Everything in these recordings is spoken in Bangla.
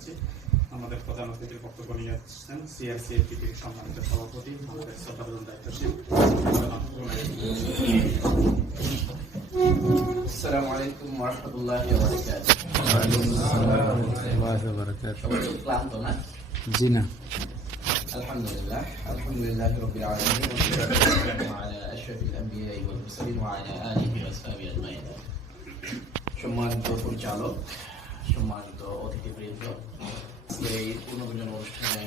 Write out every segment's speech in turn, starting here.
করছি। আমাদের প্রধান অতিথির বক্তব্য নিয়ে আসছেন সিআরসিএফটির সম্মানিত সভাপতি আমাদের শ্রদ্ধাভাজন দায়িত্বশীল। আসসালামু আলাইকুম ওয়া রাহমাতুল্লাহি ওয়া বারাকাতুহু। সবাই তো ক্লান্ত না? জি না। আলহামদুলিল্লাহ রাব্বিল আলামিন ওয়া সাল্লাল্লাহু আলা আশরাফিল আমবিয়া ওয়াল মুরসালিন ওয়া আলা আলিহি ওয়া সাহবিহি আজমাইন। সম্মানিত পরিচালক, সম্মানিত অতিথিবৃন্দ, এই পুনর্মিলন অনুষ্ঠানে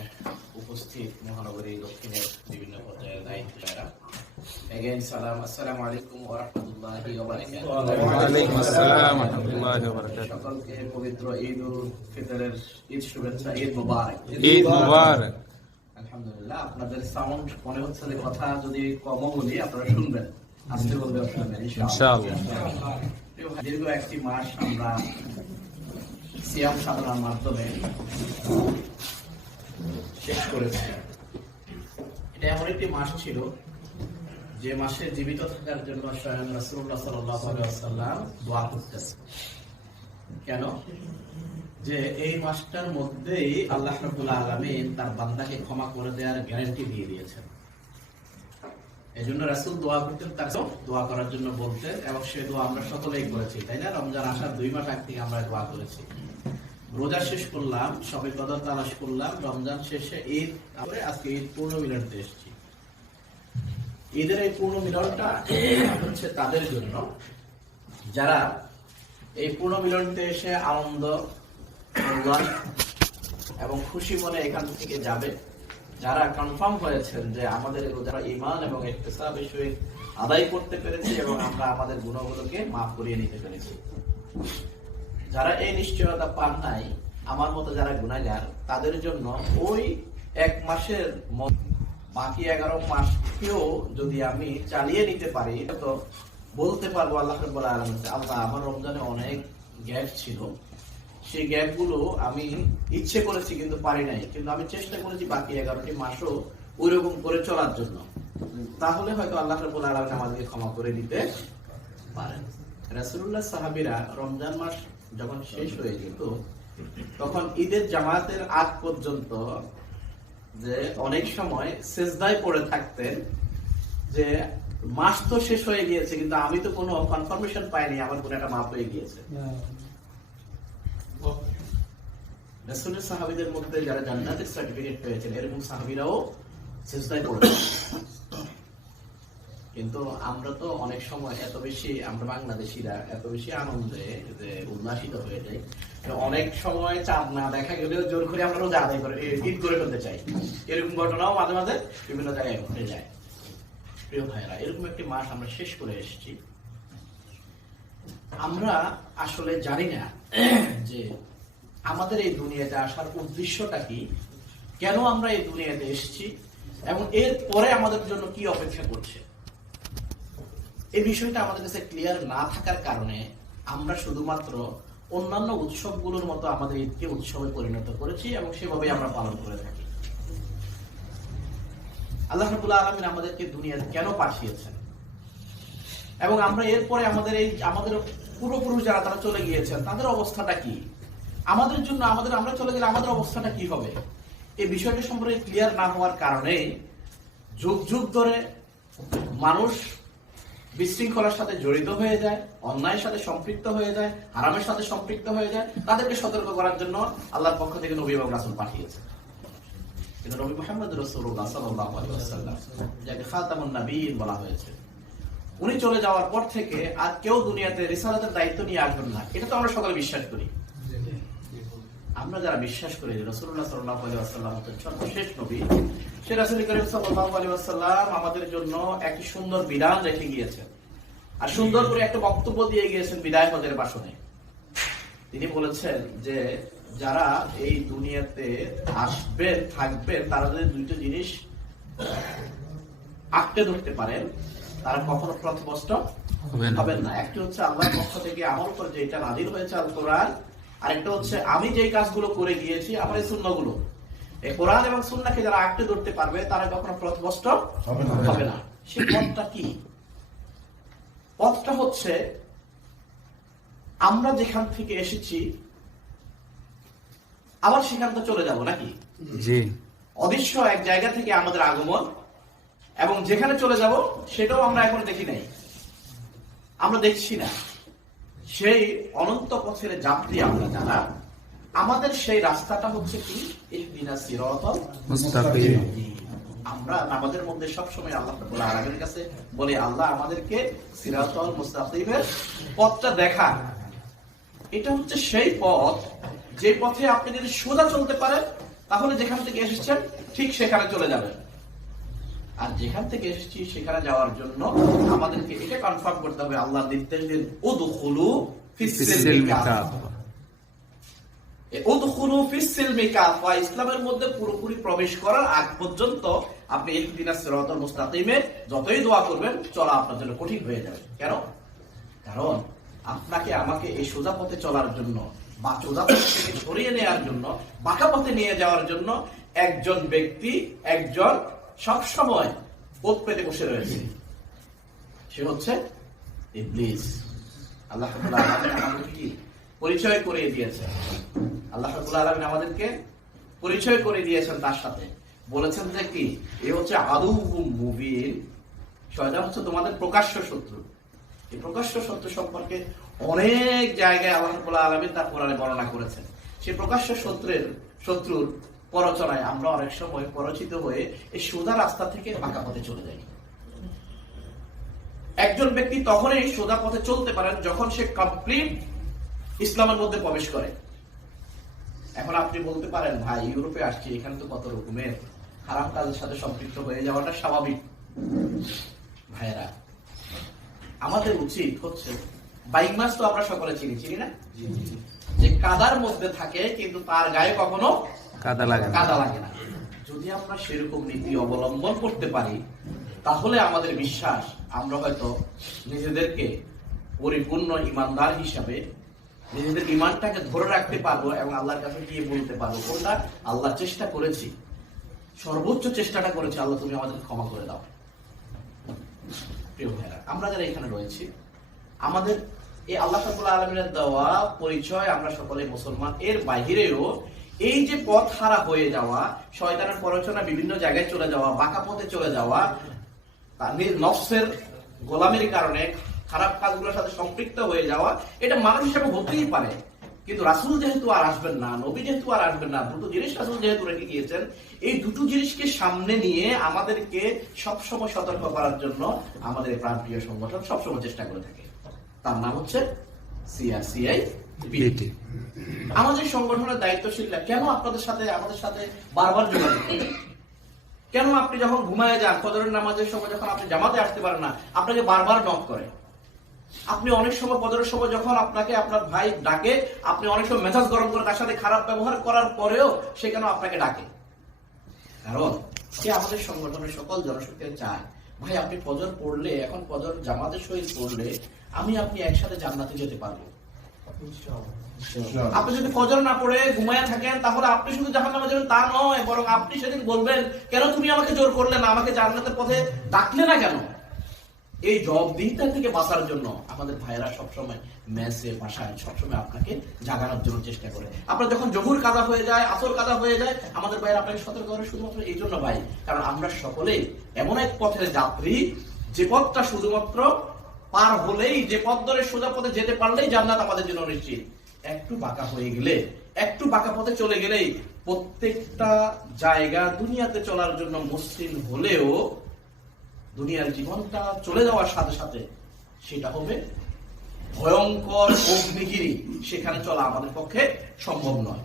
উপস্থিত মহানগরী দক্ষিণের বিভিন্ন পর্যায়ের দায়িত্বশীলরা, again সালাম, আসসালামু আলাইকুম ওয়া রাহমাতুল্লাহি ওয়া বারাকাতুহু। ওয়া আলাইকুম আসসালাম ওয়া রাহমাতুল্লাহি ওয়া বারাকাতুহু। সকলকে পবিত্র ঈদুল ফিতরের ঈদ শুভেচ্ছা, ঈদ মুবারক। ঈদ মুবারক। আলহামদুলিল্লাহ, আপনাদের সাউন্ড মনে হচ্ছে যে কথা যদি কমও বলি আপনারা শুনবেন, আস্তে বলবে শুনবেন ইনশাআল্লাহ। দীর্ঘ একটি মাস আমরা সিয়াম সাধনার মাধ্যমে শেষ করেছি। এটা এমন একটি মাস ছিল যে মাসে জীবিত থাকার জন্য স্বয়ং রাসূলুল্লাহ সাল্লাল্লাহু আলাইহি ওয়াসাল্লাম দোয়া করতেন। কেন? যে এই মাসটার মধ্যেই আল্লাহ রাব্বুল আলামিন তার বান্দাকে ক্ষমা করে দেওয়ার গ্যারান্টি দিয়ে দিয়েছেন। এই জন্য রাসূল দোয়া করতেন, তার দোয়া করার জন্য বলতেন, এবং সে দোয়া আমরা সকলেই করেছি, তাই না? রমজান আসার 2 মাস আগ থেকে আমরা দোয়া করেছি। রোজা শেষ করলাম, সবে কদর তালাশ করলাম, রমজান শেষে ঈদ, তারপরে আজকে ঈদ পূর্ণ মিলনতে এসেছি। ঈদের এই পূর্ণ মিলনটা হচ্ছে তাদের জন্য যারা এই পূর্ণ মিলনতে এসে আনন্দ এবং খুশি মনে এখান থেকে যাবে, যারা কনফার্ম হয়েছেন যে আমাদের যারা ঈমান এবং ইহতিসাব বিষয়ে আদায় করতে পেরেছি এবং আমরা আমাদের গুণগুলোকে মাফ করিয়ে নিতে পেরেছি। যারা এই নিশ্চয়তা পান নাই, আমার মতো যারা গুনাহগার, তাদের জন্য ওই 1 মাসের বাকি 11 মাসকেও যদি আমি চালিয়ে নিতে পারি, তো বলতে পারবো আল্লাহ রাব্বুল আলামিন, আল্লাহ আমার রমজানে অনেক গ্যাপ ছিল, সেই গ্যাপগুলো আমি ইচ্ছে করেছি কিন্তু পারি নাই, কিন্তু আমি চেষ্টা করেছি বাকি 11টি মাসও ওইরকম করে চলার জন্য। তাহলে হয়তো আল্লাহ রাব্বুল আলামিন আমাদেরকে ক্ষমা করে দিতে পারেন। রাসূলুল্লাহ সাহাবীরা রমজান মাস যখন শেষ হয়ে যেত, তখন ঈদের জামাতের আগ পর্যন্ত যে অনেক সময় সিজদায় পড়ে থাকতেন যে মাস তো শেষ হয়ে গিয়েছে, কিন্তু আমি তো কোনো কনফার্মেশন পাইনি আমার গুনাহটা মাফ হয়ে গিয়েছে। রাসূলের সাহাবীদের মধ্যে যারা জান্নাতের সার্টিফিকেট পেয়েছেন, এরকম সাহাবীরাও সিজদায় পড়েছেন। কিন্তু আমরা তো অনেক সময় এত বেশি, আমরা বাংলাদেশিরা এত বেশি আনন্দে যে উল্লাসিত হয়ে যাই, অনেক সময় চাঁদ না দেখা গেলেও জোর করে আমরা রোজা আদায় করে ঈদ করে ফেলতে চাই। এরকম ঘটনাও মাঝে মাঝে বিভিন্ন জায়গায় ঘটে যায়। প্রিয় ভাইরা, এরকম একটি মাস আমরা শেষ করে এসেছি। আমরা আসলে জানি না যে আমাদের এই দুনিয়াতে আসার উদ্দেশ্যটা কি, কেন আমরা এই দুনিয়াতে এসেছি, এবং এর পরে আমাদের জন্য কি অপেক্ষা করছে। এই বিষয়টা আমাদের কাছে ক্লিয়ার না থাকার কারণে আমরা শুধুমাত্র অন্যান্য উৎসবগুলোর মতো আমাদের ঈদকে উৎসবে পরিণত করেছি এবং সেভাবেই আমরা পালন করে থাকি। আল্লাহ রাব্বুল আলামিন আমাদেরকে দুনিয়াতে কেন পাঠিয়েছেন, এবং আমরা এরপরে আমাদের পূর্বপুরুষ যারা তারা চলে গিয়েছেন, তাদের অবস্থাটা কি, আমাদের জন্য আমরা চলে গেলে আমাদের অবস্থাটা কি হবে, এই বিষয়টা সম্পর্কে ক্লিয়ার না হওয়ার কারণে যুগ যুগ ধরে মানুষ বিশৃঙ্খলার সাথে জড়িত হয়ে যায়, অন্যায়ের সাথে সম্পৃক্ত হয়ে যায়, হারামের সাথে সম্পৃক্ত হয়ে যায়। তাদেরকে সতর্ক করার জন্য আল্লাহর পক্ষ থেকে নবী এবং রাসূল পাঠিয়েছে। কিন্তু নবী মুহাম্মদ রাসূলুল্লাহ সাল্লাল্লাহু আলাইহি ওয়াসাল্লাম, যাকে খাতামুন নবিয়্যিন বলা হয়েছে, উনি চলে যাওয়ার পর থেকে আর কেউ দুনিয়াতে রিসালাতের দায়িত্ব নিয়ে আসবেন না, এটা তো আমরা সকলে বিশ্বাস করি। আমরা যারা বিশ্বাস করি যে রাসূলুল্লাহ সাল্লাল্লাহু আলাইহি ওয়াসাল্লাম হচ্ছেন সর্বশেষ নবী, সে রাসূল করিম সাল্লাল্লাহু আলাইহি ওয়াসাল্লাম আমাদের জন্য একটি সুন্দর বিধান রেখে গিয়েছেন, আর সুন্দর করে একটা বক্তব্য দিয়ে গিয়েছেন বিদায় হজের ভাষণে। তিনি বলেছেন যে যারা এই দুনিয়াতে আসবেন, থাকবেন, তারা যদি 2টি জিনিস আঁকড়ে ধরতে পারেন, তারা কখনো পথভ্রষ্ট হবেন না। একটি হচ্ছে আল্লাহর পক্ষ থেকে আমার উপর যেটা নাযিল হয়েছে আল কোরআন, আরেকটা হচ্ছে আমি যেই কাজগুলো করে গিয়েছি আমার এই সুন্নাহগুলো। এই কোরআন এবং সুন্নাহকে যারা আঁকড়ে ধরতে পারবে, তারা কখনো পথভ্রষ্ট হবে না। সেই পথটা কি? পথটা হচ্ছে আমরা যেখান থেকে এসেছি আবার সেখান থেকে চলে যাব নাকি? জি। অদৃশ্য এক জায়গা থেকে আমাদের আগমন, এবং যেখানে চলে যাব সেটাও আমরা এখন দেখি নাই, আমরা দেখছি না। সেই অনন্ত পথের যাত্রী আমরা যারা, আমাদের সেই রাস্তাটা হচ্ছে কি? ইহদিনাস সিরাতাল মুস্তাকিম। আমরা আমাদের মধ্যে সবসময় আল্লাহ রাব্বুল আলামিনের কাছে বলি, আল্লাহ আমাদেরকে সিরাতাল মুস্তাকিমের পথটা দেখা। এটা হচ্ছে সেই পথ, যে পথে আপনি যদি সোজা চলতে পারেন তাহলে যেখান থেকে এসেছেন ঠিক সেখানে চলে যাবেন। আর যেখান থেকে এসেছি সেখানে যাওয়ার জন্য আমাদেরকে এটা কনফার্ম করতে হবে, আল্লাহ নির্দেশ দিন উদখুলু ফিস সিলমি কাফা। উদখুলু ফিস সিলমি কাফা, ইসলামের মধ্যে পুরোপুরি প্রবেশ করার আগ পর্যন্ত আপনি ইহদিনাস সিরাতাল মুস্তাকিমে যতই দোয়া করবেন চলা আপনার জন্য কঠিন হয়ে যাবে। কেন? কারণ আপনাকে আমাকে এই সোজা পথে চলার জন্য বা সোজা পথ থেকে সরিয়ে নেওয়ার জন্য, বাঁকা পথে নিয়ে যাওয়ার জন্য একজন ব্যক্তি, একজন সবসময় পথ পেতে বসে রয়েছে, সে হচ্ছে ইবলিস। আল্লাহ রাব্বুল আলামিন আমাদেরকে কি পরিচয় করিয়ে দিয়েছেন? আল্লাহ রাব্বুল আলামিন আমাদেরকে পরিচয় করে দিয়েছেন তার সাথে, বলেছেন যে কি, এ হচ্ছে আদুউম মুবিন, শয়তান হচ্ছে তোমাদের প্রকাশ্য শত্রু। এই প্রকাশ্য শত্রু সম্পর্কে অনেক জায়গায় আল্লাহ রাব্বুল আলামিন তার কোরআনে বর্ণনা করেছেন। সেই প্রকাশ্য শত্রুর প্ররোচনায় আমরা অনেক সময় পরিচিত হয়ে এই সোজা রাস্তা থেকে বাঁকা পথে চলে যাই। একজন ব্যক্তি তখনই সোজা পথে চলতে পারেন যখন সে কমপ্লিট ইসলামের মধ্যে প্রবেশ করে। এখন আপনি বলতে পারেন, ভাই ইউরোপে আসছি, এখানে তো কত রকমের খারাপ কাজের সাথে সম্পৃক্ত হয়ে যাওয়াটা স্বাভাবিক। ভাইয়েরা, আমাদের উচিত হচ্ছে, বাইক মাছ তো আমরা সকলে চিনি না, যে কাদার মধ্যে থাকে কিন্তু তার গায়ে কখনো কাদা লাগে না। যদি আমরা সেরকম নীতি অবলম্বন করতে পারি তাহলে আমাদের বিশ্বাস, আমরা হয়তো নিজেদেরকে পরিপূর্ণ ইমানদার হিসাবে নিজেদের ইমানটাকে ধরে রাখতে পারবো এবং আল্লাহর কাছে গিয়ে বলতে পারবো, কোনটা আল্লাহ চেষ্টা করেছি, সর্বোচ্চ চেষ্টাটা করেছি, আল্লাহ তুমি আমাদের ক্ষমা করে দাও। প্রিয় ভাইরা, আমরা যারা এখানে রয়েছি, আমাদের এই আল্লাহ রাব্বুল আলামিনের দেওয়া পরিচয় আমরা সকলে মুসলমান, এর বাহিরেও এই যে পথ হারা হয়ে যাওয়া, শয়তানের প্ররোচনা বিভিন্ন জায়গায় চলে যাওয়া, বাঁকা পথে চলে যাওয়া, নফসের গোলামির কারণে খারাপ কাজগুলোর সাথে সম্পৃক্ত হয়ে যাওয়া, এটা মানুষ হিসেবে হতেই পারে। কিন্তু রাসূল যেহেতু আর আসবেন না, নবী যেহেতু আর আসবেন না, দুটো জিনিস রাসূল যেহেতু রেখে গিয়েছেন, এই দুটো জিনিসকে সামনে নিয়ে আমাদেরকে সবসময় সতর্ক করার জন্য আমাদের প্রাণপ্রিয় সংগঠন সবসময় চেষ্টা করে থাকে। তার নাম হচ্ছে সিআরসিআই বিটি। আমাদের সংগঠনের দায়িত্বশীলরা কেন আপনাদের সাথে, আমাদের সাথে বারবার যোগাযোগ করেন? কেন আপনি যখন ঘুমায় যান, ফজরের নামাজের সময় যখন আপনি জামাতে আসতে পারেন না, আপনাকে বারবার নক করে? আপনি অনেক সময় ফজরের সময় যখন আপনাকে আপনার ভাই ডাকে, আপনি অনেক সময় মেজাজ গরম করে তার সাথে খারাপ ব্যবহার করার পরেও সে কেন আপনাকে ডাকে? কারণ সে আমাদের সংগঠনের সকল জনশক্তি চায়, ভাই আপনি ফজর পড়লে, এখন ফজর জামাতের সহিত পড়লে আপনি একসাথে জান্নাতে যেতে পারবো। আপনি যদি ফজর না পড়ে ঘুমায়া থাকেন তাহলে আপনি শুধু জাহান্নামে যাবেন তা নয়, বরং আপনি সেদিন বলবেন, কেন তুমি আমাকে জোর করলে না, আমাকে জান্নাতের পথে ডাকলে না কেন? এই জবাবদিহিতা থেকে বাঁচার জন্য আমাদের ভাইয়েরা সবসময় মেসে বাসায় সবসময় আপনাকে জাগানোর জন্য চেষ্টা করে। আপনার যখন জহুর কাজা হয়ে যায়, আসর কাজা হয়ে যায়, আমাদের ভাইয়েরা আপনাকে সতর্ক করে শুধুমাত্র এই জন্য ভাই, কারণ আমরা সকলেই এমন এক পথের যাত্রী, যে পথটা শুধুমাত্র পার হলেই, যে পথ ধরে সোজা পথে যেতে পারলেই জান্নাত আমাদের জন্য নিশ্চিত। একটু বাঁকা হয়ে গেলে, একটু বাঁকা পথে চলে গেলেই প্রত্যেকটা জায়গা দুনিয়াতে চলার জন্য মসৃণ হলেও দুনিয়ার জীবনটা চলে যাওয়ার সাথে সাথে সেটা হবে ভয়ঙ্কর অগ্নিগিরি, সেখানে চলা আমাদের পক্ষে সম্ভব নয়।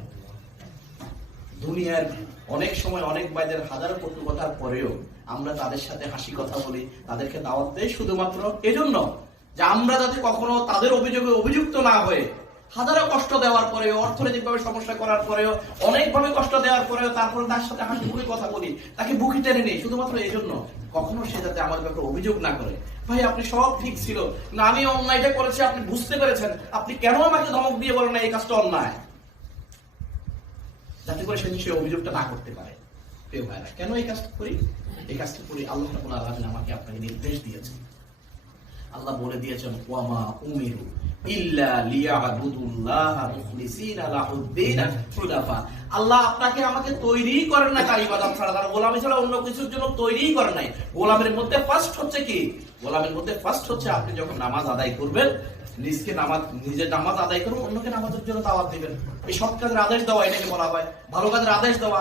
দুনিয়ার অনেক সময় অনেক ভাইদের হাজারো কটু কথার পরেও আমরা তাদের সাথে হাসি কথা বলি, তাদেরকে দাওয়াত দেই শুধুমাত্র এজন্য যে আমরা যাতে কখনো তাদের অভিযোগে অভিযুক্ত না হয়ে, হাজারো কষ্ট দেওয়ার পরেও, অর্থনৈতিকভাবে সমস্যা করার পরেও, অনেকভাবে কষ্ট দেওয়ার পরেও তারপরে তার সাথে হাসি মুখে কথা বলি, তাকে বুকে টেনে নেই শুধুমাত্র এই জন্য কখনো সে যাতে আমাদের ব্যাপারে অভিযোগ না করে, ভাই আপনি সব ঠিক ছিল না, আমি অন্যায়টা করেছি, আপনি বুঝতে পেরেছেন, আপনি কেন আমাকে ধমক দিয়ে বলেন না এই কাজটা অন্যায়, যাতে করে সে অভিযোগটা না করতে পারে। প্রিয় ভাইরা, কেন এই কাজটা করি? এই কাজটা করি আল্লাহ রাব্বুল আলামিন আমাকে আপনাকে নির্দেশ দিয়েছেন। আল্লাহ বলে দিয়েছেন, ওয়ামা উমিরু ইল্লা লিয়াবুদুল্লাহা মুখলিসিনা লাহুদ্দিন হুনাফা। আল্লাহ আপনাকে আমাকে তৈরি করেন না তার ইবাদত ছাড়া, তার গোলামি ছাড়া অন্য কিছুর জন্য তৈরি করেন নাই। গোলামের মধ্যে ফার্স্ট হচ্ছে কি? গোলামের মধ্যে ফার্স্ট হচ্ছে আপনি যখন নামাজ আদায় করবেন, নিজে নামাজ আদায় করুন, অন্যকে নামাজের জন্য দাওয়াত দিবেন। এই সৎ কাজের আদেশ দেওয়া, এটাকে বলা হয় ভালো কাজের আদেশ দেওয়া।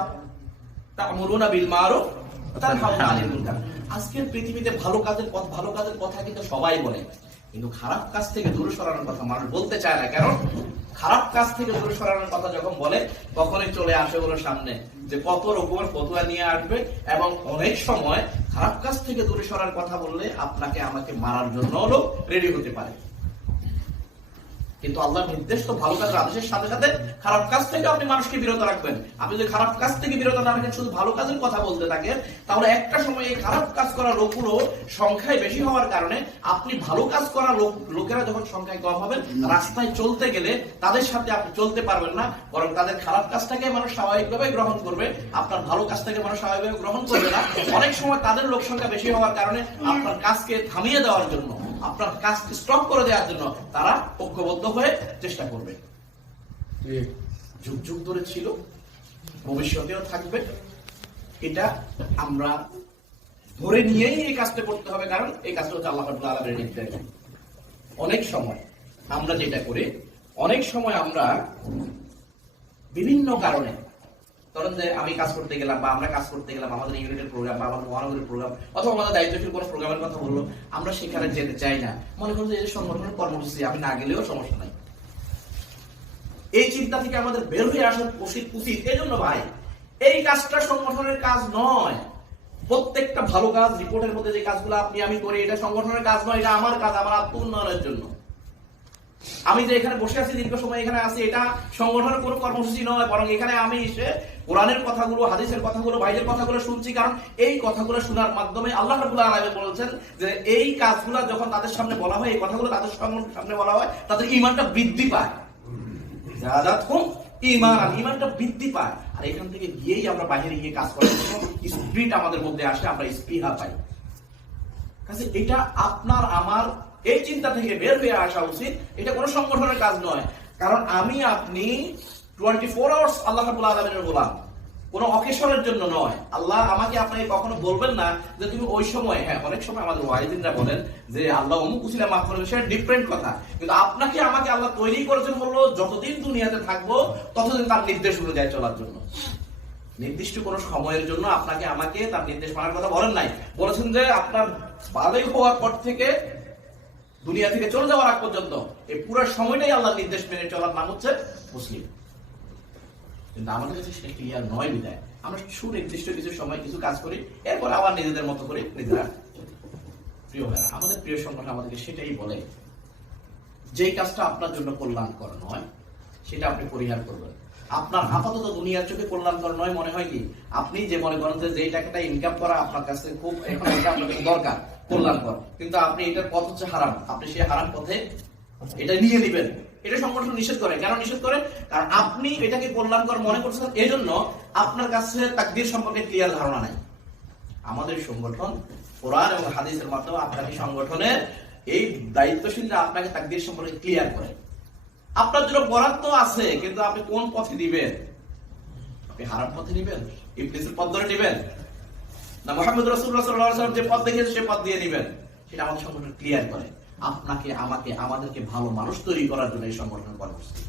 তা'মুরুনা বিল মারুফ ওয়া তানহাউনা আনিল মুনকার। আজকের পৃথিবীতে ভালো কাজের কথা কিন্তু সবাই বলে, কিন্তু খারাপ কাজ থেকে দূরে সরানোর কথা মানুষ বলতে চায় না। কারণ খারাপ কাজ থেকে দূরে সরানোর কথা যখন বলে, তখনই চলে আসে ওর সামনে যে কত রকমের ফতোয়া নিয়ে আসবে, এবং অনেক সময় খারাপ কাজ থেকে দূরে সরার কথা বললে আপনাকে আমাকে মারার জন্য হলো রেডি হতে পারে। কিন্তু আল্লাহর নির্দেশ তো ভালো কাজের আদেশের সাথে সাথে খারাপ কাজ থেকে আপনি মানুষকে বিরত রাখবেন। আপনি যদি খারাপ কাজ থেকে বিরত না রাখেন, শুধু ভালো কাজের কথা বলতে থাকেন, তাহলে একটা সময় এই খারাপ কাজ করা লোকগুলো সংখ্যায় বেশি হওয়ার কারণে আপনি ভালো কাজ করা লোকেরা যখন সংখ্যায় কম হবেন, রাস্তায় চলতে গেলে তাদের সাথে আপনি চলতে পারবেন না, বরং তাদের খারাপ কাজটাকে মানুষ স্বাভাবিকভাবে গ্রহণ করবে, আপনার ভালো কাজটাকে মানুষ স্বাভাবিকভাবে গ্রহণ করবে না। অনেক সময় তাদের লোক সংখ্যা বেশি হওয়ার কারণে আপনার কাজকে থামিয়ে দেওয়ার জন্য, আপনার কাজকে স্টপ করে দেওয়ার জন্য তারা ঐক্যবদ্ধ হয়ে চেষ্টা করবে। যুগ যুগ ধরে ছিল, ভবিষ্যতেও থাকবে। এটা আমরা ধরে নিয়েই এই কাজটা করতে হবে, কারণ এই কাজটা হচ্ছে আল্লাহ রাব্বুল আলামিনের নির্দেশ। অনেক সময় আমরা যেটা করি, অনেক সময় আমরা বিভিন্ন কারণে, ধরেন যে আমি কাজ করতে গেলাম বা আমরা কাজ করতে গেলাম, আমাদের ইউনিটের প্রোগ্রাম বা আমাদের মহানগরের প্রোগ্রাম অথবা আমাদের দায়িত্বশীল কোনো প্রোগ্রামের কথা বললো, আমরা সেখানে যেতে চাই না। মনে করুন যে এই সংগঠনের কর্মসূচি আমি না গেলেও সমস্যা নাই। এই চিন্তা থেকে আমাদের বের হয়ে আসা উচিত। এই জন্য ভাই, এই কাজটা সংগঠনের কাজ নয়। প্রত্যেকটা ভালো কাজ, রিপোর্টের মধ্যে যে কাজগুলো আপনি আমি করি, এটা সংগঠনের কাজ নয়, এটা আমার কাজ, আমার আত্ম উন্নয়নের জন্য। আমি যে এখানে বসে আছি, দীর্ঘ সময় এখানে আছি, এটা সংগঠনের কোনো কর্মসূচি নয়, বরং এখানে আমি এসে কোরআনের কথাগুলো, হাদিসের কথাগুলো, ভাইদের কথাগুলো শুনছি। কারণ এই কথাগুলো শোনার মাধ্যমে আল্লাহ রাব্বুল আলামিন বলেছেন যে এই কাজগুলো যখন তাদের সামনে বলা হয়, এই কথাগুলো তাদের সামনে বলা হয়, তাদের ঈমানটা বৃদ্ধি পায়। যাদাতহুম ঈমানান, ঈমানটা বৃদ্ধি পায়। আর এখান থেকে গিয়েই আমরা বাইরে গিয়ে কাজ করার জন্য স্পিরিট আমাদের মধ্যে আসে, আমরা স্পৃহা পাই। কাজে এটা আপনার আমার এই চিন্তা থেকে বের হয়ে আসা উচিত। এটা কোনো সংগঠনের কাজ নয়, কারণ আমি আপনি 24 আওয়ার্স আল্লাহ রাব্বুল আলামিনের গোলাম, কোনো অকেশনের জন্য নয়। আল্লাহ আমাকে আপনাকে কখনো বলবেন না যে তুমি ওই সময়, হ্যাঁ অনেক সময় আমাদের ওয়াইদিনরা বলেন যে আল্লাহ অমুক উসিলা মাফ করবে, সেটা ডিফারেন্ট কথা। কিন্তু আপনাকে আমাকে আল্লাহ তৈরি করেছেন হলো যতদিন দুনিয়াতে থাকবো ততদিন তার নির্দেশ অনুযায়ী চলার জন্য। নির্দিষ্ট কোনো সময়ের জন্য আপনাকে আমাকে তার নির্দেশ মানার কথা বলেন নাই। বলেছেন যে আপনার বালেগ হওয়ার পর থেকে দুনিয়া থেকে চলে যাওয়ার আগ পর্যন্ত এই পুরো সময়টাই আল্লাহর নির্দেশ মেনে চলার নাম হচ্ছে মুসলিম। কিন্তু আমাদের কাছে সেটা ক্লিয়ার নয় বিদায় আমরা সুনির্দিষ্ট কিছু সময় কিছু কাজ করি, এরপর আবার নিজেদের মতো করে নিজেরা। প্রিয় ভাইরা, আমাদের প্রিয় সংগঠন আমাদেরকে সেটাই বলে, যেই কাজটা আপনার জন্য কল্যাণকর নয় সেটা আপনি পরিহার করবেন। আপনার আপাতত দুনিয়ার চোখে কল্যাণকর নয় মনে হয় কি, আপনি যে মনে করেন যে যেই টাকাটা ইনকাম করা আপনার কাছে খুব এখন এটা আপনার কাছে দরকার, কল্যাণকর, কিন্তু আপনি এটার পথ হচ্ছে হারাম, আপনি সেই হারাম পথে এটা নিয়ে নেবেন। এটা সংগঠন নিষেধ করে। কেন নিষেধ করে? কারণ আপনি এটাকে কল্যাণকর মনে করছেন, এই জন্য আপনার কাছে তাকদীর সম্পর্কে ক্লিয়ার ধারণা নাই। আমাদের সংগঠন কোরআন এবং হাদিসের মাধ্যমে আপনাকে সংগঠনের এই দায়িত্বশীলরা আপনাকে তাকদীর সম্পর্কে ক্লিয়ার করে। আপনার জন্য বরাদ্দ আছে, কিন্তু আপনি কোন পথে দিবেন? আপনি হারাম পথে দিবেন, ইবলিসের পথ ধরে দিবেন, না মুহাম্মদ রাসূলুল্লাহ সাল্লাল্লাহু আলাইহি ওয়াসাল্লাম যে পথ দেখিয়েছে সেই পথ দিয়ে দিবেন? সেটা আমাদের সংগঠন ক্লিয়ার করে। আপনাকে আমাকে আমাদেরকে ভালো মানুষ তৈরি করার জন্য এই সংগঠন কর্মসূচি।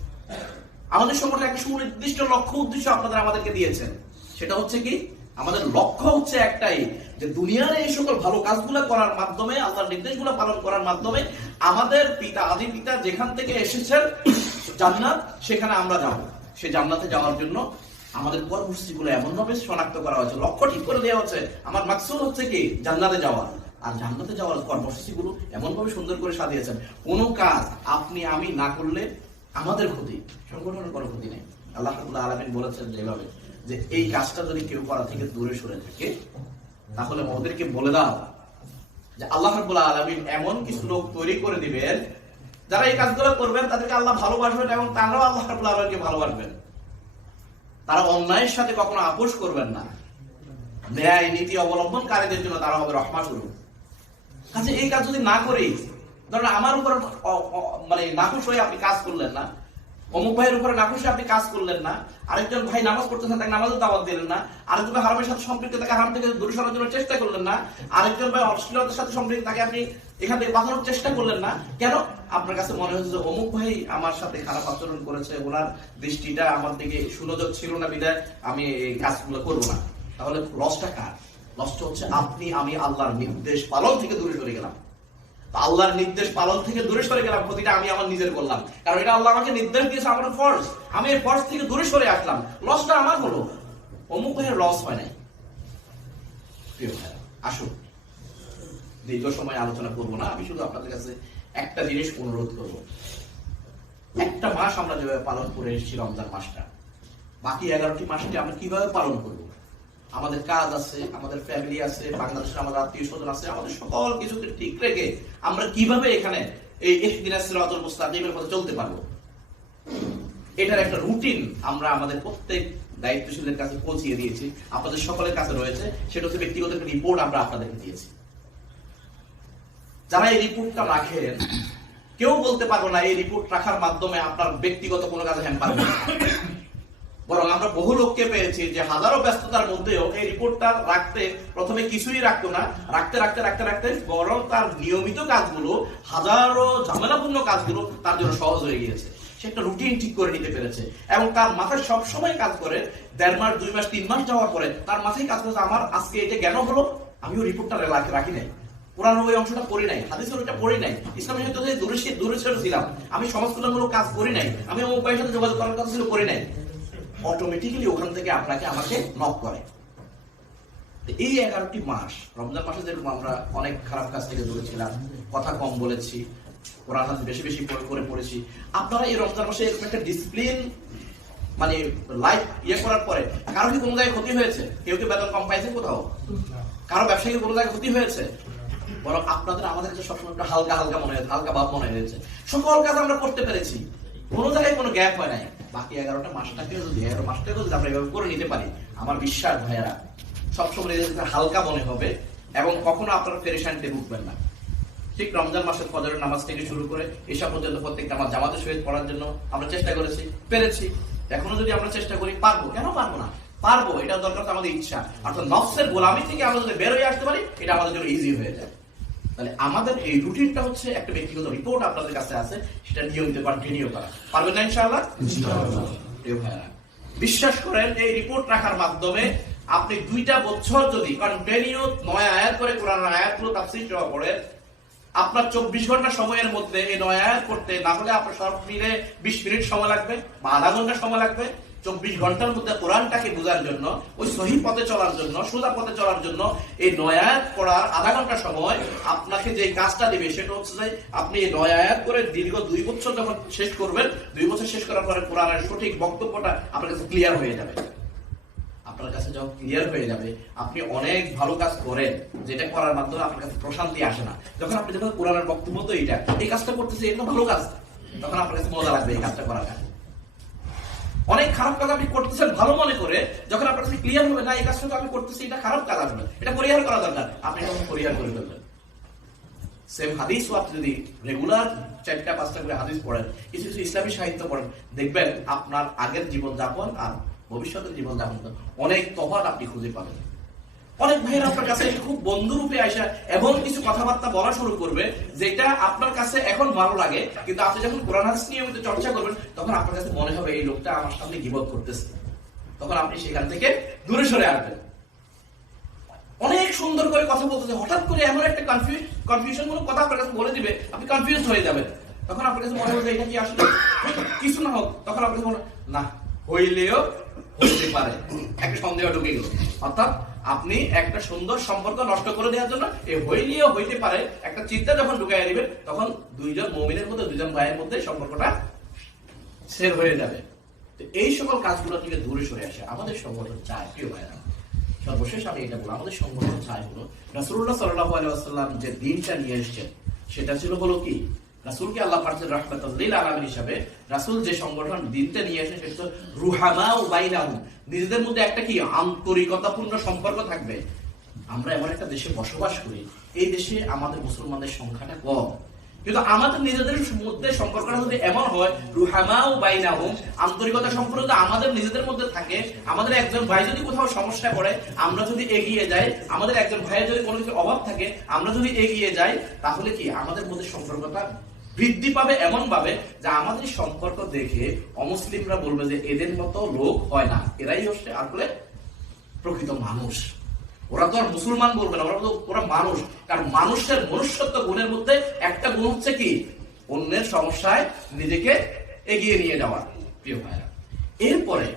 আমাদের সংগঠন একটা সুনির্দিষ্ট লক্ষ্য উদ্দেশ্য আপনাদের আমাদেরকে দিয়েছেন। সেটা হচ্ছে কি, আমাদের লক্ষ্য হচ্ছে একটাই, যে দুনিয়ার এই সকল ভালো কাজগুলো করার মাধ্যমে, আল্লাহর নির্দেশগুলো পালন করার মাধ্যমে আমাদের পিতা আদি পিতা যেখান থেকে এসেছেন জান্নাত, সেখানে আমরা যাব। সেই জান্নাতে যাওয়ার জন্য আমাদের কর্মসূচিগুলো এমন ভাবে শনাক্ত করা হয়েছে, লক্ষ্য ঠিক করে দেওয়া হচ্ছে। আমার মাকসুদ হচ্ছে কি, জান্নাতে যাওয়া। আর জান্নাতে যাওয়ার কর্মসূচিগুলো এমন ভাবে সুন্দর করে সাজিয়েছেন, কোনো কাজ আপনি আমি না করলে আমাদের ক্ষতি, সংগঠনের কোনো ক্ষতি নেই। আল্লাহ রাব্বুল আলামিন বলেছেন যেভাবে, যে এই কাজটা যদি কেউ করা থেকে দূরে সরে থাকে, তাহলে ওদেরকে বলে দাও যে আল্লাহ রাব্বুল আলামিন এমন কিছু লোক তৈরি করে দিবেন যারা এই কাজগুলো করবেন, তাদেরকে আল্লাহ ভালোবাসবেন এবং তারাও আল্লাহ রাব্বুল আলামিনকে ভালোবাসবেন। তারা অন্যায়ের সাথে কখনো আপোষ করবেন না। ন্যায় নীতি অবলম্বনকারীদের জন্য তারা হবে রহমত স্বরূপ। কাজে এই কাজ যদি না করি, ধরেন আমার উপর মানে নাখুশ হয়ে আপনি কাজ করলেন না, অমুক ভাইয়ের উপরে নাখুশ হয়ে আপনি কাজ করলেন না, আরেকজন ভাই নামাজ পড়তেছেন তাকে নামাজের দাওয়াত দিলেন না, আরেকজন ভাই হারামের সাথে সম্পৃক্ত তাকে হারাম থেকে দূরে সরানোর জন্য চেষ্টা করলেন না, আরেকজন ভাই অশ্লীলতার সাথে সম্পৃক্ত তাকে আপনি এখান থেকে বাঁচানোর চেষ্টা করলেন না। কেন? আপনার কাছে মনে হচ্ছে যে অমুক ভাই আমার সাথে খারাপ আচরণ করেছে, ওনার দৃষ্টিটা আমার দিকে সুনজর ছিল না, বিধায় আমি এই কাজগুলো করবো না। তাহলে লসটা কার? লসটা হচ্ছে আপনি আমি আল্লাহর নির্দেশ পালন থেকে দূরে সরে গেলাম। আল্লাহর নির্দেশ পালন থেকে দূরে সরে গেলাম, ক্ষতিটা আমি আমার নিজের করলাম, কারণ এটা আল্লাহ আমাকে নির্দেশ দিয়েছে, আমার ফরজ, আমি এই ফরজ থেকে দূরে সরে আসলাম, লসটা আমার হলো, অমুক ভাইয়ের লস হয় নাই। আসুন, দীর্ঘ সময় আলোচনা করবো না, আমি শুধু আপনাদের কাছে একটা জিনিস অনুরোধ করব। একটা মাস আমরা যেভাবে পালন করে এসেছি রমজান মাসটা, বাকি 11টি মাসটি আমরা কিভাবে পালন করব? আমাদের কাজ আছে, আমাদের ফ্যামিলি আছে, বাংলাদেশের আমাদের আত্মীয় স্বজন আছে, আমাদের সকল কিছুকে ঠিক রেখে আমরা কিভাবে এখানে এই ইহদিনাস সিরাতাল মুস্তাকিমের পথে চলতে পারবো, এটার একটা রুটিন আমরা আমাদের প্রত্যেক দায়িত্বশীলের কাছে পৌঁছিয়ে দিয়েছি, আপনাদের সকলের কাছে রয়েছে। সেটা হচ্ছে ব্যক্তিগত একটা রিপোর্ট আমরা আপনাদেরকে দিয়েছি। যারা এই রিপোর্টটা রাখেন, কেউ বলতে পারবো না এই রিপোর্ট রাখার মাধ্যমে আপনার ব্যক্তিগত কোনো কাজে হ্যাম্পার হবে, বরং আমরা বহু লোককে পেয়েছি যে হাজারো ব্যস্ততার মধ্যেও এই রিপোর্টটা রাখতে প্রথমে কিছুই রাখতো না, রাখতে রাখতে রাখতে রাখতে বরং তার নিয়মিত কাজগুলো, হাজারো ঝামেলাপূর্ণ কাজগুলো তার জন্য সহজ হয়ে গিয়েছে। সে একটা রুটিন ঠিক করে নিতে পেরেছে এবং তার মাথায় সবসময় কাজ করে। 1.5 মাস 2 মাস 3 মাস যাওয়ার পরে তার মাথায় কাজ করেছে, আমার আজকে এটা জ্ঞান হলো, আমিও রিপোর্টটা রাখি নাই, কোরআনের ওই অংশটা পড়ি নাই, হাদিসের ওইটা পড়ি নাই, ইসলামের সাথে দূরে ছিলাম, আমি সমাজ কল্যাণমূলক কাজ করি নাই, আমি অমুক ভাইয়ের সাথে যোগাযোগ করার কথা ছিল করি নাই। অটোমেটিক্যালি ওখান থেকে আপনাকে আমাকে নক করে। এই 11টি মাস রমজান মাসে যেরকম আমরা অনেক খারাপ কাজ থেকে দূরে ছিলাম, কথা কম বলেছি, কোরআন হাদিস বেশি বেশি করে পড়েছি, আপনারা এই রমজান মাসে এরকম একটা ডিসিপ্লিন মানে লাইফ করার পরে কারো কি কোনো জায়গায় ক্ষতি হয়েছে? কেউ কি বেতন কম পাইছে কোথাও? কারো ব্যবসায়ীর কোনো জায়গায় ক্ষতি হয়েছে? বরং আপনাদের আমাদের কাছে সবসময় একটা হালকা হালকা মনে হয়েছে, হালকা ভাব মনে হয়েছে। সকল কাজ আমরা করতে পেরেছি, কোনো জায়গায় কোনো গ্যাপ হয় নাই। বাকি 11টা মাসটাকে যদি 11 মাসটাকে যদি আমরা এভাবে করে নিতে পারি, আমার বিশ্বাস ভাইয়ারা সবসময় হালকা মনে হবে এবং কখনো আপনারা পেরেশানিতে ভুগবেন না। ঠিক রমজান মাসের ফজরের নামাজ থেকে শুরু করে এসা পর্যন্ত প্রত্যেকটা নামাজ জামাতের সহিত পড়ার জন্য আমরা চেষ্টা করেছি, পেরেছি। এখনো যদি আমরা চেষ্টা করি, পারবো, কেন পারবো না? পারবো, এটা দরকার তো আমাদের ইচ্ছা। অর্থাৎ নফসের গোলামি থেকে আমরা যদি বের হয়ে আসতে পারি, এটা আমাদের জন্য ইজি হয়ে যায়। তাহলে আমাদের এই রুটিনটা হচ্ছে একটা ব্যক্তিগত রিপোর্ট আপনাদের কাছে আছে, সেটা নিয়মিত কন্টিনিউ করা। পারবেন না ইনশাআল্লাহ? বিশ্বাস করেন, এই রিপোর্ট রাখার মাধ্যমে আপনি 2টা বছর যদি কন্টিনিউ 9 আয়াত করে কোরআনের আয়াতগুলো তাফসীর সহ পড়েন, আপনার 24 ঘন্টা সময়ের মধ্যে এই 9 আয়াত পড়তে না হলে আপনার সব মিলে 20 মিনিট সময় লাগবে বা আধা ঘন্টা সময় লাগবে। 24 ঘন্টার মধ্যে কোরআনটাকে বোঝার জন্য, ওই সহিহ পথে চলার জন্য, সোজা পথে চলার জন্য এই 9 আয়াত পড়ার আধা ঘন্টা সময় আপনাকে যে কাজটা দিবে সেটা হচ্ছে যে আপনি এই 9 আয়াত করে দীর্ঘ 2 বছর যখন শেষ করবেন, 2 বছর শেষ করার পরে কোরআনের সঠিক বক্তব্যটা আপনার কাছে ক্লিয়ার হয়ে যাবে। আপনার কাছে যখন ক্লিয়ার হয়ে যাবে, আপনি অনেক ভালো কাজ করেন, যেটা করার মাধ্যমে আপনার কাছে প্রশান্তি আসে না। যখন আপনি যখন কোরআনের বক্তব্য তো এইটা, এই কাজটা করতেছে, এটা ভালো কাজ, তখন আপনার কাছে মজা লাগবে এই কাজটা করার কাছে। অনেক খারাপ কাজ আপনি করতেছেন ভালো মনে করে, যখন আপনার কাছে ক্লিয়ার হবে না এই কাজটা আমি করতেছি, এটা খারাপ কাজ আসবে, এটা পরিহার করা দরকার, আপনি তখন পরিহার করে ফেলবেন। সেম হাদিসও আপনি যদি রেগুলার 4টা-5টা করে হাদিস পড়েন, কিছু কিছু ইসলামী সাহিত্য পড়েন, দেখবেন আপনার আগের জীবনযাপন আর ভবিষ্যতের জীবনযাপন অনেক তফাৎ আপনি খুঁজে পাবেন। অনেক ভাইয়ের আপনার কাছে খুব বন্ধুরূপে আসা এবং কিছু কথাবার্তা বলা শুরু করবে, যেটা আপনার কাছে এখন ভালো লাগে, কিন্তু আপনি যখন কোরআন হাদিস নিয়মিত চর্চা করবেন, তখন আপনার কাছে মনে হবে এই লোকটা আমার সামনে গীবত করতেছে, তখন আপনি সেখান থেকে দূরে সরে আসবেন। অনেক সুন্দর করে কথা বলতেছে, হঠাৎ করে এমন একটা কনফিউশন মূলক কথা আপনার কাছে বলে দিবে, আপনি কনফিউজ হয়ে যাবেন। তখন আপনার কাছে মনে হবে এটা কি আসলে কিছু না হোক, তখন আপনার কাছে মনে না হইলেও হইতে পারে, একটা সন্দেহ ঢুকে গেল। অর্থাৎ আপনি একটা সুন্দর সম্পর্ক নষ্ট করে দেওয়ার জন্য এই হইলেও হইতে পারে একটা চিন্তা যখন ঢুকাই দিবেন, তখন 2জন মুমিনের মধ্যে, 2জন ভাইয়ের মধ্যে সম্পর্কটা শের হয়ে যাবে। তো এই সকল কাজগুলো থেকে দূরে সরে আসে আমাদের সংগঠন চায়। প্রিয় ভাইরা, সর্বশেষ আমি এটা বলবো, আমাদের সংগঠন চায় হলো রাসূলুল্লাহ সাল্লাল্লাহু আলাইহি ওয়াসাল্লাম যে দিনটা নিয়ে এসেছেন, সেটা ছিল হলো কি, রাসূলকে আল্লাহ পাঠালেন রাহমাতাল লিল আলামিন হিসেবে। রাসূল যে সংগঠন দিনটা নিয়ে এসেছেন সেটা রুহামাউ বাইনাহুম, নিজেদের মধ্যে একটা কি আন্তরিকতাপূর্ণ সম্পর্ক থাকবে। আমরা এমন একটা দেশে বসবাস করি, এই দেশে আমাদের মুসলমানদের সংখ্যাটা কম, কিন্তু আমাদের নিজেদের মধ্যে সম্পর্কটা যদি এমন হয় রুহামাউ বাইনাহুম, আন্তরিকতা সম্পর্ক আমাদের নিজেদের মধ্যে থাকে, আমাদের একজন ভাই যদি কোথাও সমস্যায় পড়ে আমরা যদি এগিয়ে যাই, আমাদের একজন ভাইয়ের যদি কোনো কিছু অভাব থাকে আমরা যদি এগিয়ে যাই, তাহলে কি আমাদের মধ্যে সম্পর্কটা বৃদ্ধি পাবে এমন ভাবে যে আমাদের সম্পর্ক দেখে অমুসলিমরা বলবে যে এদের মতো লোক হয় না, এরাই হচ্ছে আসলে প্রকৃত মানুষ। ওরা তো আর মুসলমান বলবে না, ওরা মানুষ। কারণ মানুষের মনুষ্যত্ব গুণের মধ্যে একটা গুণ হচ্ছে কি, অন্যের সমস্যায় নিজেকে এগিয়ে নিয়ে যাওয়া। প্রিয় ভাইরা, এরপরে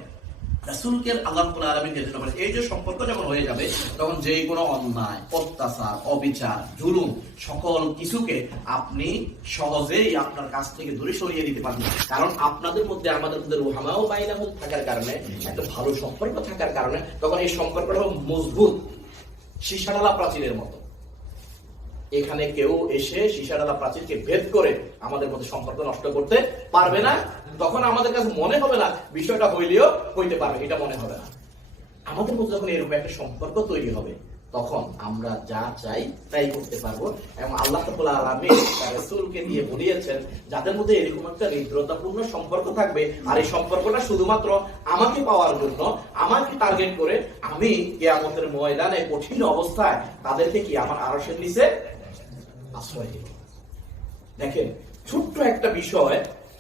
রাসূলকে আল্লাহ রাব্বুল আলামিন নির্দেশ করেন এই যে সম্পর্ক যখন হয়ে যাবে তখন যে কোনো অন্যায়, অত্যাচার, অবিচার, জুলুম সকল কিছুকে আপনি সহজেই আপনার কাছ থেকে দূরে সরিয়ে দিতে পারবেন। কারণ আপনাদের মধ্যে আমাদের মধ্যে রুহামাও বাইনাহুম থাকার কারণে, একটা ভালো সম্পর্ক থাকার কারণে তখন এই সম্পর্কটা মজবুত, সীসাঢালা প্রাচীরের মতো। এখানে কেউ এসে সীসাঢালা প্রাচীরকে ভেদ করে আমাদের মধ্যে সম্পর্ক নষ্ট করতে পারবে না। তখন আমাদের কাছে মনে হবে না বিষয়টা হইলেও হইতে পারবে, এটা মনে হবে না। আমাদের মধ্যে যখন এরকম একটা সম্পর্ক তৈরি হবে তখন আমরা যা চাই তাই করতে পারবো। এবং আল্লাহ রাব্বুল আলামিন তার রাসূলকে দিয়ে বলিয়েছেন যাদের মধ্যে এরকম একটা হৃদ্রতাপূর্ণ সম্পর্ক থাকবে, আর এই সম্পর্কটা শুধুমাত্র আমাকে পাওয়ার জন্য, আমাকে টার্গেট করে আমি কিয়ামতের ময়দানে কঠিন অবস্থায় তাদেরকে কি আমার আরশের নিচে আশ্রয় দেব। দেখেন, ছোট্ট একটা বিষয়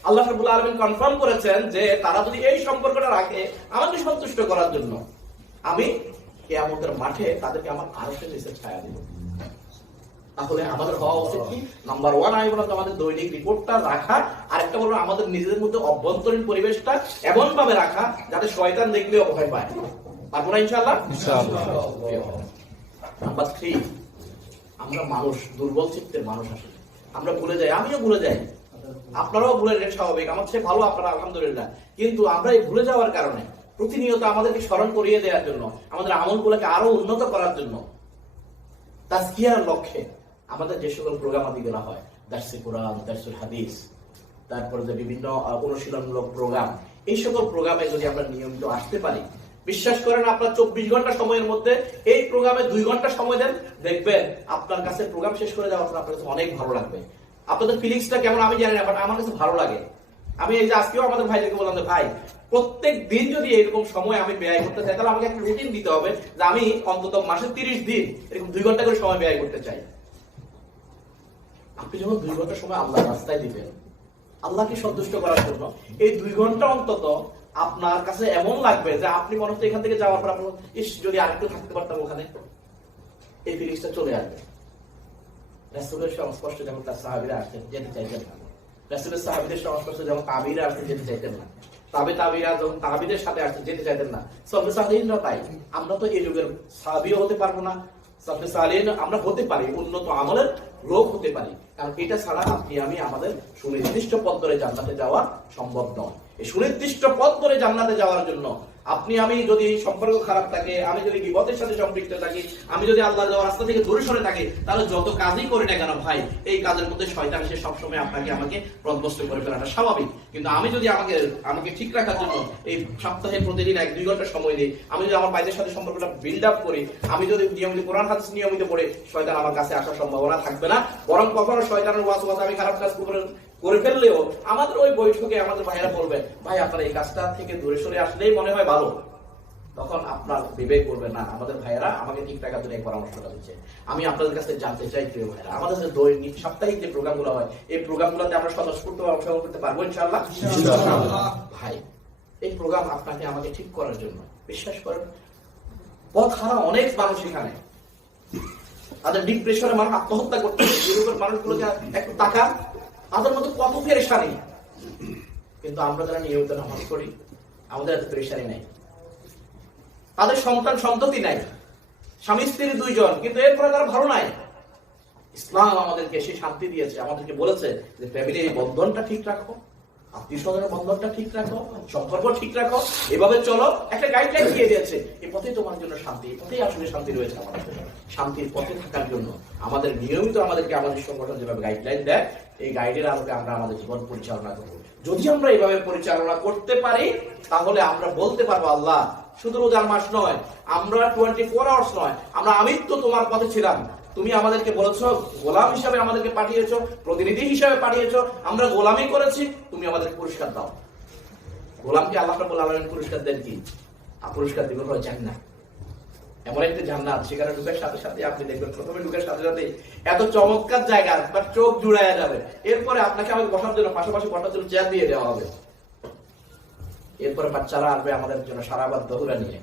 আল্লাহ রাব্বুল আলামিন কনফার্ম করেছেন যে তারা যদি এই সম্পর্কটা রাখে আমাকে সন্তুষ্ট করার জন্য, আমি কিয়ামতের মাঠে তাদেরকে আমার আরশের নিচে ছায়া দেব। তাহলে আমাদের হওয়া উচিত কি, নাম্বার 1 আমি বললাম আমাদের দৈনিক রিপোর্টটা রাখা, আরেকটা বলবো আমাদের নিজেদের মধ্যে অভ্যন্তরীণ পরিবেশটা এমন ভাবে রাখা যাতে শয়তান দেখলেও ভয় পায়। পারবো না ইনশাআল্লাহ? ইনশাআল্লাহ। নাম্বার 3, আমরা মানুষ, দুর্বল চিত্তের মানুষ, আসলে আমরা ভুলে যাই, আমিও ভুলে যাই, আপনারাও ভুলে যান, স্বাভাবিক, আমার চেয়ে ভালো আপনারা আলহামদুলিল্লাহ। কিন্তু আমরা এই ভুলে যাওয়ার কারণে প্রতিনিয়ত আমাদেরকে স্মরণ করিয়ে দেওয়ার জন্য, আমাদের আমলগুলোকে আরো উন্নত করার জন্য, তাজকিয়ার লক্ষ্যে আমাদের যে সকল প্রোগ্রাম আদি করা হয়, দারসে কোরআন, দারসুল হাদিস, তারপরে যে বিভিন্ন অনুশীলনমূলক প্রোগ্রাম, এই সকল প্রোগ্রামে যদি আমরা নিয়মিত আসতে পারি, বিশ্বাস করেন আপনার 24 ঘন্টা সময়ের মধ্যে এই প্রোগ্রামে 2 ঘন্টা সময় দেন, দেখবেন আপনার কাছে প্রোগ্রাম শেষ করে যাওয়ার পর আপনার কাছে অনেক ভালো লাগবে। আপনাদের ফিলিংসটা কেমন আমি জানি না, বাট আমার কাছে ভালো লাগে। আমি এই যে আজকেও আমাদের ভাইদেরকে বললাম যে ভাই, প্রত্যেক দিন যদি এরকম সময় আমি ব্যয় করতে চাই তাহলে আমাকে একটা রুটিন দিতে হবে যে আমি অন্তত মাসে 30 দিন এরকম 2 ঘন্টা করে সময় ব্যয় করতে চাই। আপনি যখন 2 ঘন্টা সময় আল্লাহর রাস্তায় দিবেন, আল্লাহকে সন্তুষ্ট করার জন্য, এই 2 ঘন্টা অন্তত আপনার কাছে এমন লাগবে যে আপনি মনে হচ্ছে এখান থেকে যাওয়ার পর আপনার ইস যদি আরেকটু থাকতে পারতাম ওখানে, এই ফিলিংসটা চলে আসবে। রাসূলের সংস্পর্শে যেমন তার সাহাবীরা আসতেন, যেতে চাইতেন না। রাসূলের সাহাবীদের সংস্পর্শে যেমন তাবিরা আসতেন, যেতে চাইতেন না। তাবিরা যখন তাবিদের সাথে আসতেন, যেতে চাইতেন না। সাহাবে সালেহিনরা তাই। আমরা তো এই যুগের সাহাবীও হতে পারবো না, সাহাবে সালেহিন আমরা হতে পারি, উন্নত আমলের লোক হতে পারি, কারণ এটা ছাড়া আপনি আমি আমাদের সুনির্দিষ্ট পথ ধরে জান্নাতে যাওয়া সম্ভব নয়। এই সুনির্দিষ্ট পথ ধরে জান্নাতে যাওয়ার জন্য আপনি আমি যদি সম্পর্ক খারাপ থাকে, আমি যদি বিপদের সাথে সম্পৃক্ত থাকি, আমি যদি আল্লাহর দেওয়া রাস্তা থেকে দূরে সরে থাকি, তাহলে যত কাজই করি না কেন ভাই, এই কাজের মধ্যে শয়তান সে সবসময় আপনাকে আমাকে পথভ্রষ্ট করে ফেলাটা স্বাভাবিক। কিন্তু আমি যদি আমাকে ঠিক রাখার জন্য এই সপ্তাহে প্রতিদিন 1-2 ঘন্টা সময় দিই, আমি যদি আমার ভাইদের সাথে সম্পর্কটা বিল্ড আপ করি, আমি যদি নিয়মিত কোরআন হাদিস নিয়মিত পড়ে, শয়তান আমার কাছে আসার সম্ভাবনা থাকবে না। বরং কখনো শয়তানের ওয়াসওয়াসা আমি খারাপ কাজ করে ফেললেও আমাদের ওই বৈঠকে আমাদের ভাইয়েরা বলবে ভাই আপনার এই কাজটা থেকে দূরে সরে আসলেই মনে হয় ভালো। তখন আপনার বিবেক করবে না আমাদের ভাইয়েরা আমাকে ঠিক রাখার জন্য এই পরামর্শটা দিচ্ছে। আমি আপনাদের কাছে জানতে চাই প্রিয় ভাইয়েরা, আমাদের যে দৈনিক সাপ্তাহিক যে প্রোগ্রামগুলো হয়, এই প্রোগ্রামগুলোতে আমরা স্বতঃস্ফূর্তভাবে অংশগ্রহণ করতে পারবো ইনশাআল্লাহ? ভাই, এই প্রোগ্রাম আপনাকে আমাকে ঠিক করার জন্য, বিশ্বাস করেন পথ হারা অনেক মানুষ এখানে, তাদের ডিপ্রেশনে মানুষ আত্মহত্যা করতে, ইউরোপের মানুষগুলোকে একটু তাকান, তাদের মধ্যে কত পেরেশানি। কিন্তু আমরা যারা নিয়মিত নামাজ পড়ি, আমাদের এত পেরেশানি নাই। তাদের সন্তান সন্ততি নাই, স্বামী স্ত্রী 2 জন, কিন্তু এরপরে তারা ভালো নাই। ইসলাম আমাদেরকে সেই শান্তি দিয়েছে, আমাদেরকে বলেছে যে ফ্যামিলির এই বন্ধনটা ঠিক রাখো, আত্মীয় স্বজনের বন্ধনটা ঠিক রাখো, সম্পর্ক ঠিক রাখো, এভাবে চলো, একটা গাইডলাইন দিয়ে দিয়েছে। এই পথেই তোমার জন্য শান্তি, এই পথেই আসলে শান্তি রয়েছে আমাদের জন্য। শান্তির পথে থাকার জন্য আমাদের নিয়মিত আমাদেরকে আমাদের সংগঠন যেভাবে গাইডলাইন দেয়, এই গাইডের আলোকে আমরা আমাদের জীবন পরিচালনা করবো। যদি আমরা এইভাবে পরিচালনা করতে পারি তাহলে আমরা বলতে পারবো আল্লাহ শুধু রোজার মাস নয়, আমরা 24 আওয়ার্স নয়, আমরা আমি তো তোমার পথে ছিলাম, তুমি আমাদেরকে বলেছো গোলাম হিসাবে আমাদেরকে পাঠিয়েছো, প্রতিনিধি হিসাবে পাঠিয়েছো, আমরা গোলামি করেছি, তুমি আমাদেরকে পুরস্কার দাও। গোলামকে আল্লাহ রাব্বুল আলামিন পুরস্কার দেন কি? পুরস্কার দিবেন হলো জান্নাত। এমন একটা জান্নাত, সেখানে ঢুকার সাথে সাথে আপনি দেখবেন, প্রথমে ঢুকার সাথে সাথে এত চমৎকার জায়গা, আপনার চোখ জুড়াইয়া যাবে। এরপরে আপনাকে আমাকে বসার জন্য, পাশাপাশি বসার জন্য চেয়ার দিয়ে দেওয়া হবে। এরপরে বাচ্চারা আসবে আমাদের জন্য সারাবাদ দহুরা নিয়ে।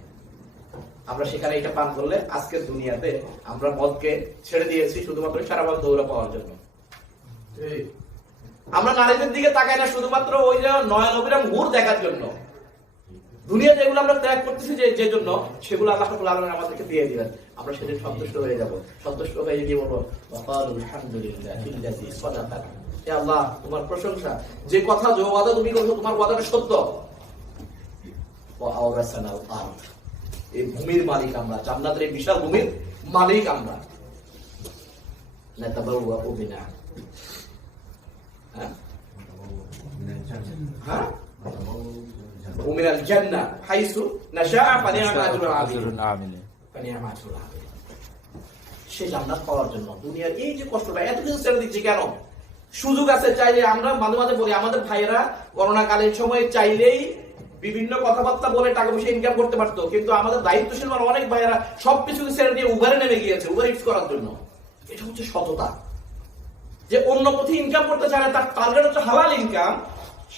আমরা সেখানে এটা পান করলে আজকের দুনিয়াতে আমরা মদকে ছেড়ে দিয়েছি শুধুমাত্র সারাবাদ দৌড়া পাওয়ার জন্য। আমরা নারীদের দিকে তাকাই না শুধুমাত্র ওই যে নয় নবীরা মুহূর্ত দেখার জন্য। দুনিয়াতে এগুলো আমরা ত্যাগ করতেছি যে জন্য, সেগুলো আল্লাহ রাব্বুল আলামিন আমাদেরকে দিয়ে দিবেন। আমরা সেদিন সন্তুষ্ট হয়ে যাব। সন্তুষ্ট হয়ে গিয়ে বলবো আলহামদুলিল্লাহিল্লাযী সাদাকানা। হে আল্লাহ, তোমার প্রশংসা, যে কথা যে ওয়াদা তুমি করেছো তোমার ওয়াদাটা সত্য। ওয়া আওরাসানাল আরদ, এই ভূমির মালিক আমরা, জান্নাতের এই বিশাল ভূমির মালিক আমরা। নাতাবাওয়াউ বিনা, হ্যাঁ, মিনাল জান্নাহ হাইসু নাশাআ ফানিআমা আজরুল আমিলিন। ফানিআমা আজরুল আমিলিন। সেই জান্নাত পাওয়ার জন্য দুনিয়ার এই যে কষ্টটা, এত কিছু ছেড়ে দিচ্ছি কেন? সুযোগ আছে, চাইলে আমরা মাঝে মাঝে বলি, আমাদের ভাইয়েরা করোনা কালীন সময় চাইলেই বিভিন্ন কথাবার্তা বলে টাকা পয়সা ইনকাম করতে পারতো, কিন্তু আমাদের দায়িত্বশীল অনেক ভাইয়েরা সবকিছু ছেড়ে দিয়ে উবারে নেমে গিয়েছে, উবার ইটস করার জন্য। এটা হচ্ছে সততা। যে অন্য পথে ইনকাম করতে চায় না, তার টার্গেট হচ্ছে হালাল ইনকাম।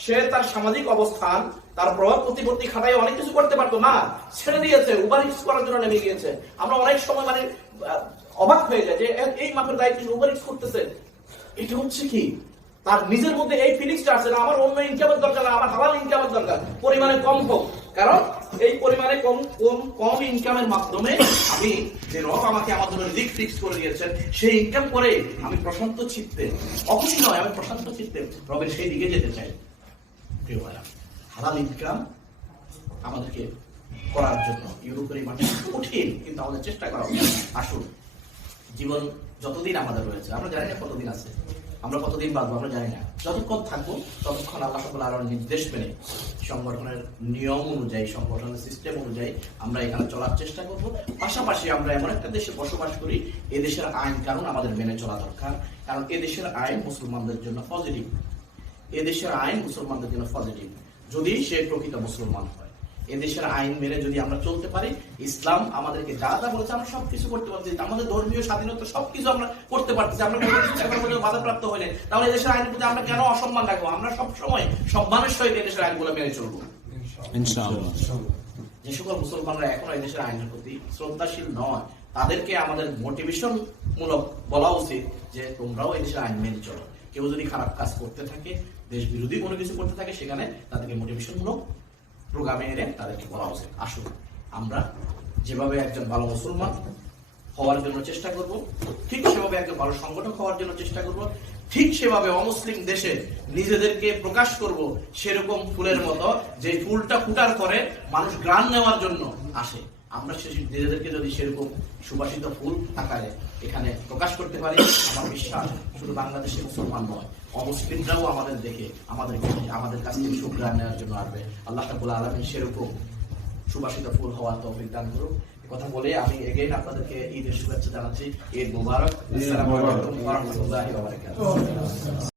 সে তার সামাজিক অবস্থান, তার প্রভাব প্রতিপত্তি খাটায় অনেক কিছু করতে পারতো না, ছেড়ে দিয়েছে, উবার ইটস করার জন্য নেমে গিয়েছে। আমরা অনেক সময় মানে অবাক হয়ে যায় যে এই মাপের দায়িত্ব উবার ইটস করতেছে। এটা হচ্ছে কি, তার নিজের মধ্যে এই ফিলিংসটা আছে না, আমার অন্য ইনকামের দরকার না, আমার হালাল ইনকামের দরকার, পরিমাণে কম হোক। কারণ এই পরিমাণে কম ইনকামের মাধ্যমে আমি যে রব আমাকে আমার জন্য রিস্ক ফিক্স করে দিয়েছেন, সেই ইনকাম করে আমি প্রশান্ত চিত্তে, অখুশি নয়, আমি প্রশান্ত চিত্তে রবের সেই দিকে যেতে চাই। প্রিয় ভাইরা, হালাল ইনকাম আমাদেরকে করার জন্য ইউরোপের মাঠে কঠিন, কিন্তু আমাদের চেষ্টা করা উচিত। আসুন, জীবন যতদিন আমাদের রয়েছে, আমরা জানি না কতদিন আছে, আমরা কতদিন বাঁচবো আমরা জানি না। যতক্ষণ থাকবো ততক্ষণ আল্লাহ রাব্বুল আলামিনের নির্দেশ মেনে, সংগঠনের নিয়ম অনুযায়ী, সংগঠনের সিস্টেম অনুযায়ী আমরা এখানে চলার চেষ্টা করব। পাশাপাশি আমরা এমন একটা দেশে বসবাস করি, এই দেশের আইন কানুন আমাদের মেনে চলা দরকার। কারণ এই দেশের আইন মুসলমানদের জন্য পজিটিভ, এ দেশের আইন মুসলমানদের জন্য পজিটিভ, যদি সে প্রকৃত মুসলমান হয়। এদেশের আইন মেনে যদি আমরা চলতে পারি, ইসলাম আমাদেরকে যা যা বলেছে আমরা সবকিছু করতে পারছি, আমাদের ধর্মীয় স্বাধীনতা সবকিছু আমরা করতে পারতেছি, আমরা বাধাপ্রাপ্ত হইলে, তাহলে এদেশের আইনের প্রতি আমরা কেন অসম্মান রাখবো? আমরা সবসময় সম্মানের সহিত এদেশের আইনগুলো মেনে চলবো ইনশাআল্লাহ। যে সকল মুসলমানরা এখনো এদেশের আইনের প্রতি শ্রদ্ধাশীল নয়, তাদেরকে আমাদের মোটিভেশন মূলক বলা উচিত যে তোমরাও এদেশের আইন মেনে চলো। কেউ যদি খারাপ কাজ করতে থাকে, দেশ বিরোধী কোনো কিছু করতে থাকে, সেখানে তাদেরকে মোটিভেশন মূলক প্রোগ্রামে এনে তাদেরকে বলা উচিত। আসুন, আমরা যেভাবে একজন ভালো মুসলমান হওয়ার জন্য চেষ্টা করব, ঠিক সেভাবে একজন ভালো সংগঠক হওয়ার জন্য চেষ্টা করব, ঠিক সেভাবে অমুসলিম দেশে নিজেদেরকে প্রকাশ করব সেরকম ফুলের মতো, যে ফুলটা ফুটার পরে মানুষ গ্রাণ নেওয়ার জন্য আসে। আমরা নিজেদেরকে যদি সেরকম সুবাসিত ফুল আকারে এখানে প্রকাশ করতে পারি, আমার বিশ্বাস শুধু বাংলাদেশের মুসলমান নয়, অমুসলিমরাও আমাদের দেখে আমাদের কাছ থেকে সুগ্রাণ নেওয়ার জন্য আসবে। আল্লাহ রাব্বুল আলামিন সেরকম সুবাসিত ফুল হওয়ার তৌফিক দান করুন। কথা বলে আমি এগেইন আপনাদেরকে ঈদের শুভেচ্ছা জানাচ্ছি। ঈদ মোবারক। আসসালামু আলাইকুম ওয়া রাহমাতুল্লাহি ওয়া বারাকাতুহু।